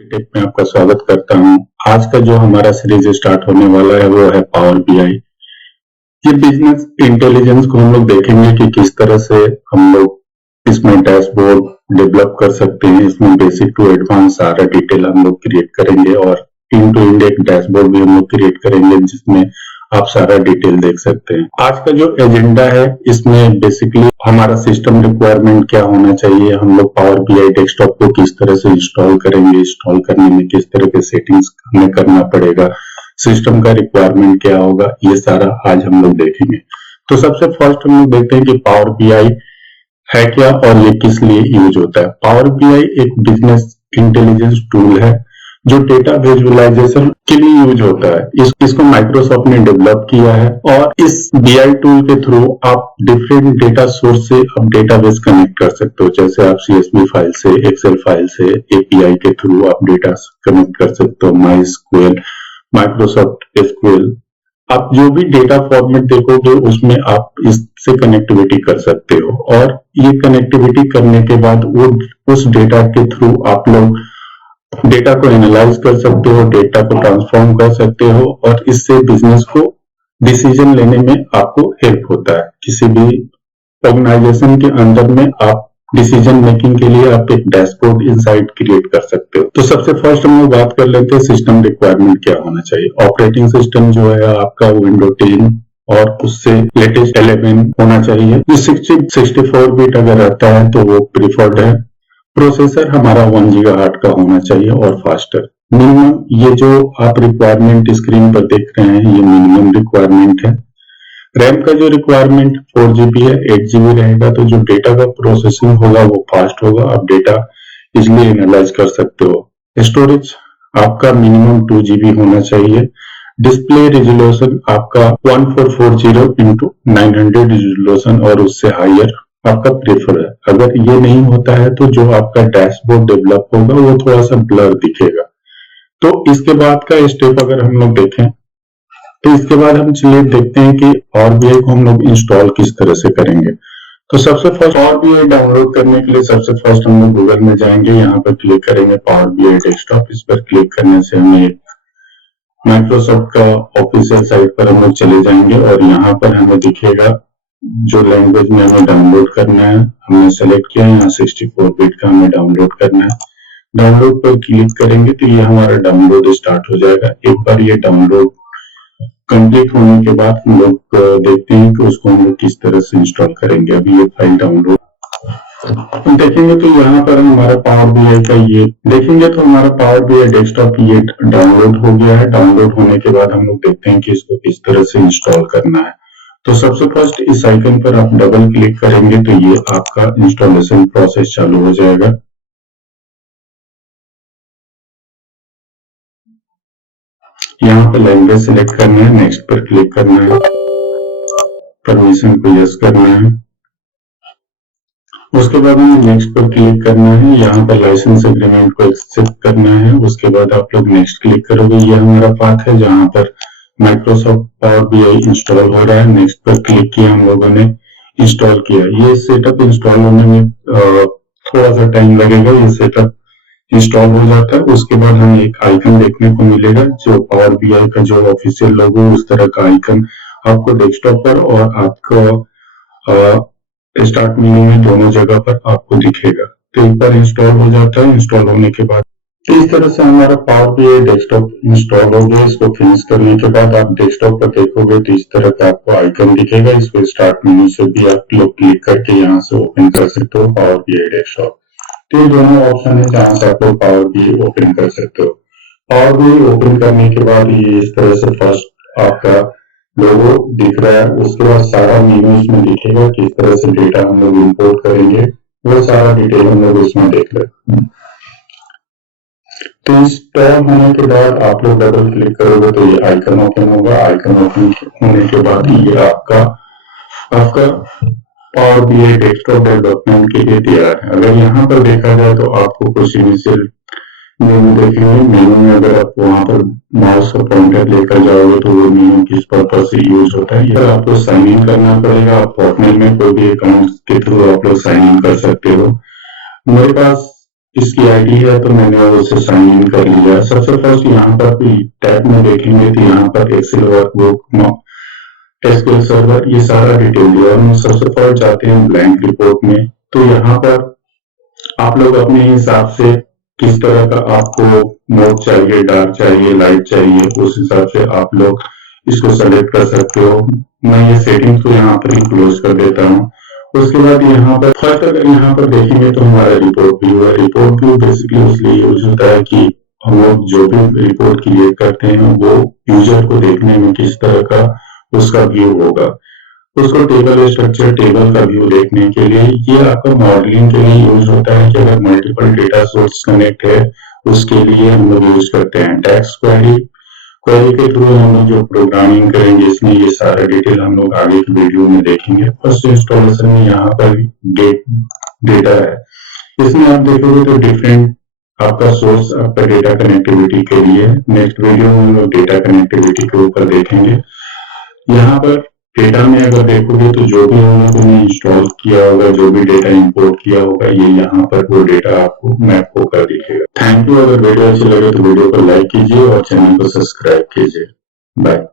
Take में आपका स्वागत करता हूं। आज का जो हमारा सीरीज स्टार्ट होने वाला है वो है पावर बीआई। ये बिजनेस इंटेलिजेंस को हम लोग देखेंगे कि किस तरह से हम लोग इसमें डैशबोर्ड डेवलप कर सकते हैं। इसमें बेसिक टू एडवांस सारा डिटेल हम लोग क्रिएट करेंगे और इन टू इंड एक डैशबोर्ड भी हम लोग क्रिएट करेंगे जिसमें आप सारा डिटेल देख सकते हैं। आज का जो एजेंडा है इसमें बेसिकली हमारा सिस्टम रिक्वायरमेंट क्या होना चाहिए, हम लोग पावर बीआई डेस्कटॉप को किस तरह से इंस्टॉल करेंगे, इंस्टॉल करने में किस तरह के सेटिंग्स हमें करना पड़ेगा, सिस्टम का रिक्वायरमेंट क्या होगा, ये सारा आज हम लोग देखेंगे। तो सबसे फर्स्ट हम लोग देखते हैं कि पावर बीआई है क्या और ये किस लिए यूज होता है। पावर बीआई एक बिजनेस इंटेलिजेंस टूल है जो डेटा विजुअलाइजेशन के लिए यूज होता है। इसको माइक्रोसॉफ्ट ने डेवलप किया है और इस बीआई टूल के थ्रू आप डिफरेंट डेटा सोर्स से आप डेटाबेस कनेक्ट कर सकते हो। जैसे आप सीएसवी फाइल से, एक्सेल फाइल से, एपीआई के थ्रू आप डेटा कनेक्ट कर सकते हो, माइस्क्यूएल, माइक्रोसॉफ्ट एसक्यूएल। आप जो भी डेटा फॉर्मेट देखोगे उसमें आप इससे कनेक्टिविटी कर सकते हो और ये कनेक्टिविटी करने के बाद वो उस डेटा के थ्रू आप लोग डेटा को एनालाइज कर सकते हो, डेटा को ट्रांसफॉर्म कर सकते हो और इससे बिजनेस को डिसीजन लेने में आपको हेल्प होता है। किसी भी ऑर्गेनाइजेशन के अंदर में आप डिसीजन मेकिंग के लिए आप एक डैशबोर्ड इनसाइट क्रिएट कर सकते हो। तो सबसे फर्स्ट हम लोग बात कर लेते हैं सिस्टम रिक्वायरमेंट क्या होना चाहिए। ऑपरेटिंग सिस्टम जो है आपका विंडो 10 और उससे लेटेस्ट 11 होना चाहिए। जो 64 बिट अगर रहता है तो वो प्रीफर्ड है। प्रोसेसर हमारा 1 गीगाहर्ट्ज का होना चाहिए और फास्टर। मिनिमम ये जो आप रिक्वायरमेंट स्क्रीन पर देख रहे हैं ये मिनिमम रिक्वायरमेंट है। रैम का जो रिक्वायरमेंट 4 GB है, 8 GB रहेगा तो जो डेटा का प्रोसेसिंग होगा वो फास्ट होगा, आप डेटा इजिली एनालाइज कर सकते हो। स्टोरेज आपका मिनिमम 2 GB होना चाहिए। डिस्प्ले रिजोल्यूशन आपका 1440 इंटू 900 रिजोल्यूशन और उससे हायर आपका प्रेफर है। अगर ये नहीं होता है तो जो आपका डैशबोर्ड डेवलप होगा वो थोड़ा सा ब्लर दिखेगा। तो इसके बाद का स्टेप अगर हम लोग देखें तो इसके बाद हम चलिए देखते हैं कि पावर बीआई को हम लोग इंस्टॉल किस तरह से करेंगे। तो सबसे फर्स्ट पावर बीआई डाउनलोड करने के लिए सबसे फर्स्ट हम लोग गूगल में जाएंगे, यहाँ पर क्लिक करेंगे पावर बीआई डेस्कटॉप। इस पर क्लिक करने से हमें माइक्रोसॉफ्ट का ऑफिशियल साइट पर हम लोग चले जाएंगे और यहाँ पर हमें दिखेगा जो लैंग्वेज में हमें डाउनलोड करना है। हमने सेलेक्ट किया, यहाँ 64 बिट का हमें डाउनलोड करना है। डाउनलोड पर क्लिक करेंगे तो ये हमारा डाउनलोड स्टार्ट हो जाएगा। एक बार ये डाउनलोड कंप्लीट होने के बाद हम लोग देखते हैं कि उसको हम लोग किस तरह से इंस्टॉल करेंगे। अभी ये फाइल डाउनलोड देखेंगे तो यहाँ पर हमारा पावर बीआई का ये देखेंगे तो हमारा पावर बीआई डेस्कटॉप ये डाउनलोड हो गया है। डाउनलोड होने के बाद हम लोग देखते हैं कि इसको किस तरह से इंस्टॉल करना है। तो सबसे फर्स्ट इस आइकन पर आप डबल क्लिक करेंगे तो ये आपका इंस्टॉलेशन प्रोसेस चालू हो जाएगा। यहाँ पर लैंग्वेज सिलेक्ट करना है, नेक्स्ट पर क्लिक करना है, परमिशन को यस करना है। उसके बाद हमें नेक्स्ट पर क्लिक करना है, यहाँ पर लाइसेंस एग्रीमेंट को एक्सेप्ट करना है। उसके बाद आप लोग नेक्स्ट क्लिक करोगे। ये हमारा पाथ है जहाँ पर माइक्रोसॉफ्ट पावर बीआई इंस्टॉल हो रहा है। नेक्स्ट पर क्लिक किया, हम लोगों ने इंस्टॉल किया। ये सेटअप इंस्टॉल होने में थोड़ा सा टाइम लगेगा। ये सेटअप इंस्टॉल हो जाता है उसके बाद हमें एक आइकन देखने को मिलेगा जो पावर बीआई का जो ऑफिशियल लोगो उस तरह का आइकन आपको डेस्कटॉप पर और आपको स्टार्ट मेन्यू में दोनों जगह पर आपको दिखेगा। तो एक बार इंस्टॉल हो जाता है। इंस्टॉल होने के बाद इस तरह से हमारा पावर बीआई डेस्कटॉप इंस्टॉल हो गया। इसको फिनिश करने के बाद आप डेस्कटॉप पर देखोगे तो इस तरह का आपको आइकन दिखेगा। इसको स्टार्ट मेन्यू से भी आप लोग क्लिक करके यहाँ से ओपन कर सकते हो पावर बीआई डेस्कटॉप। तो ये दोनों ऑप्शन है जहाँ से आप लोग पावर बीआई ओपन कर सकते हो। पावर बीआई ओपन करने के बाद ये इस तरह से फर्स्ट आपका लोगो दिख रहा है। उसके बाद सारा मेन्यू इसमें दिखेगा किस तरह से डेटा हम लोग इंपोर्ट करेंगे, वो सारा डिटेल हम लोग इसमें देख लेते। तो इंस्टॉल होने के बाद आप लोग डबल क्लिक करोगे तो ये आइकन ओपन होगा। आइकन ओपन होने के बाद ये आपका पावर बीआई डेस्कटॉप डेवलपमेंट के लिए तैयार है। अगर यहाँ पर देखा जाए तो आपको कुछ इनिशियल मेनू देखेंगे। मेनू में अगर आप वहां पर माउस और पॉइंटर लेकर जाओगे तो वो मेनू किस पर्पज से यूज होता है ये आपको साइन इन करना पड़ेगा। आप हॉटमेल में कोई भी अकाउंट के थ्रू आप लोग साइन इन कर सकते हो। मेरे पास इसकी आईडी है तो मैंने उसे साइन इन कर लिया। सबसे फर्स्ट यहाँ पर भी टैब में देखेंगे तो यहाँ पर एक्सेल वर्कबुक, एसक्यूएल सर्वर, ये सारा डिटेल दिया। हम सबसे फर्स्ट जाते हैं ब्लैंक रिपोर्ट में। तो यहाँ पर आप लोग अपने हिसाब से किस तरह का आपको मोड चाहिए, डार्क चाहिए, लाइट चाहिए, उस हिसाब से आप लोग इसको सेलेक्ट कर सकते हो। मैं ये सेटिंग्स को यहाँ पर ही क्लोज कर देता हूँ। उसके बाद यहाँ पर फर्स्ट अगर यहाँ पर देखेंगे तो हमारा रिपोर्ट व्यू है। रिपोर्ट व्यू बेसिकली इसलिए यूज होता है कि हम लोग जो भी रिपोर्ट क्रिएट करते हैं वो यूजर को देखने में किस तरह का उसका व्यू होगा। उसको टेबल स्ट्रक्चर, टेबल का व्यू देखने के लिए ये आपका मॉडलिंग के लिए यूज होता है कि अगर मल्टीपल डेटा सोर्स कनेक्ट है उसके लिए हम लोग यूज करते हैं। टेक्स्ट क्वेरी के थ्रू हम लोग जो प्रोग्रामिंग करेंगे इसमें ये सारा डिटेल हम लोग आगे की वीडियो में देखेंगे। फर्स्ट इंस्टॉलेशन में यहाँ पर डेटा है, इसमें आप देखोगे तो डिफरेंट आपका सोर्स आपका डेटा कनेक्टिविटी के लिए। नेक्स्ट वीडियो में हम लोग डेटा कनेक्टिविटी के ऊपर देखेंगे। यहाँ पर डेटा में अगर देखोगे तो जो भी हम लोगों ने इंस्टॉल किया होगा, जो भी डेटा इंपोर्ट किया होगा, ये यहाँ पर वो डेटा आपको मैप होकर दिखेगा। Thank you. अगर वीडियो अच्छी लगे तो वीडियो को लाइक कीजिए और चैनल को सब्सक्राइब कीजिए। बाय।